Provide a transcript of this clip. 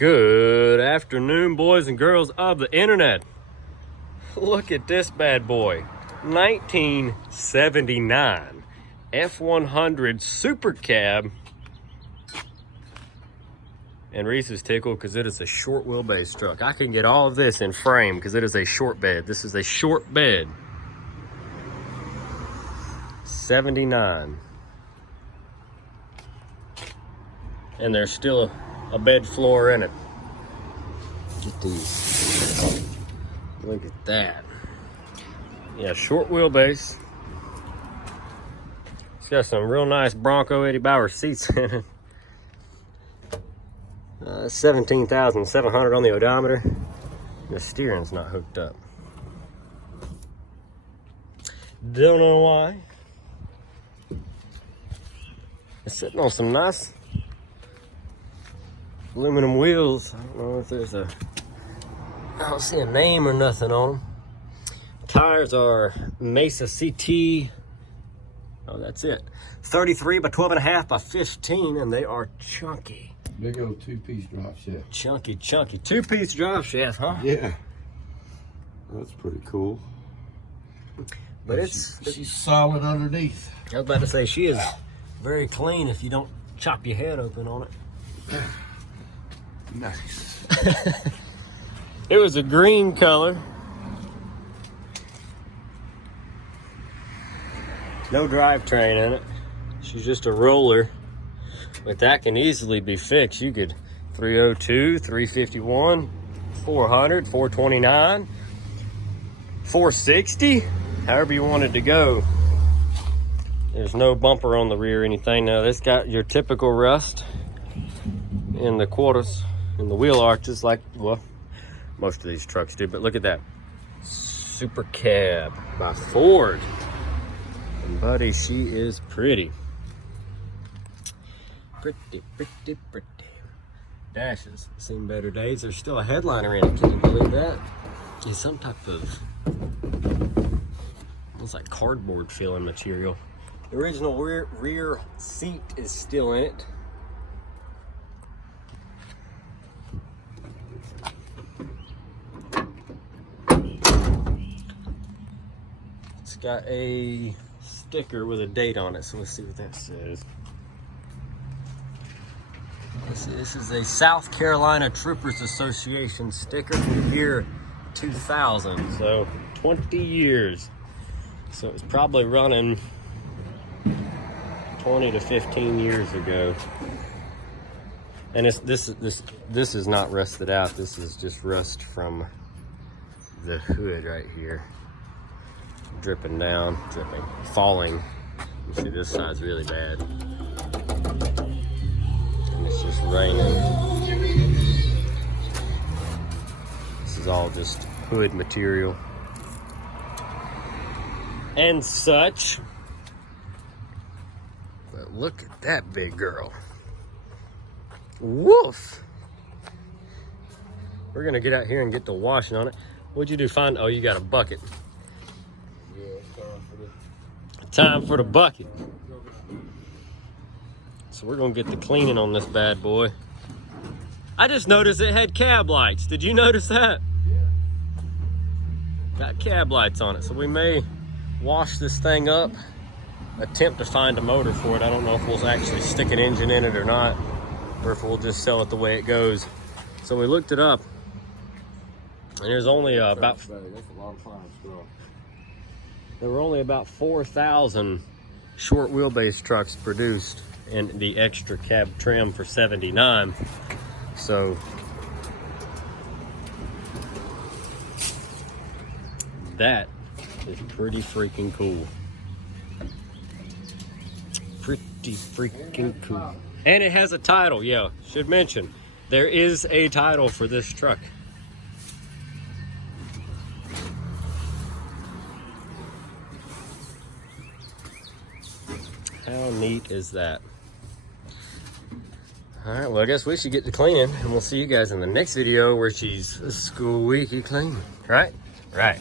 Good afternoon, boys and girls of the internet. Look at this bad boy. 1979 F100 Supercab. And Reese is tickled because it is a short wheelbase truck. I can get all of this in frame because it is a short bed. This is a short bed. 79. And there's still a bed floor in it. Get these. Look at that. Yeah, short wheelbase. It's got some real nice Bronco Eddie Bauer seats in it. 17,700 on the odometer. The steering's not hooked up. Don't know why. It's sitting on some nice aluminum wheels. I don't know if there's I don't see a name or nothing on them. Tires are Mesa CT. Oh, that's it. 33 by 12.5 by 15, and they are chunky. Big old two-piece drive shaft. Chunky. Two-piece drive shaft, huh? Yeah. That's pretty cool. But she's solid underneath. I was about to say, she is very clean if you don't chop your head open on it. Nice. It was a green color. No drivetrain in it. She's just a roller. But that can easily be fixed. You could 302, 351, 400, 429, 460, however you wanted to go. There's no bumper on the rear or anything. Now this got your typical rust in the quarters, in the wheel arches, like, well, most of these trucks do. But look at that. Supercab by Ford. And buddy, she is pretty. Pretty. Dashes seen better days. There's still a headliner in it. Can you believe that? It's some type of, looks like cardboard feeling material. The original rear seat is still in it. It's got a sticker with a date on it, so let's see what that says. This is a South Carolina Troopers Association sticker from the year 2000, so 20 years. So it's probably running 20 to 15 years ago. And this is not rusted out. This is just rust from the hood right here, dripping down, falling. You see this side's really bad. It's just raining. This is all just hood material and such. But look at that big girl. Woof! We're gonna get out here and get to washing on it. What'd you do? Oh, you got a bucket. Yeah, it's Time for the bucket. So we're gonna get the cleaning on this bad boy. I just noticed it had cab lights. Did you notice that? Yeah. Got cab lights on it. So we may wash this thing up, attempt to find a motor for it. I don't know if we'll actually stick an engine in it or not, or if we'll just sell it the way it goes. So we looked it up, and there's only about, That's a lot of fine stuff. there were only about 4,000 short wheelbase trucks produced in the extra cab trim for 79. So that is pretty freaking cool. Pretty freaking cool. And it has a title. Yeah, should mention there is a title for this truck. How neat is that? All right, well, I guess we should get to cleaning, and we'll see you guys in the next video where she's squeaky clean. Right? Right.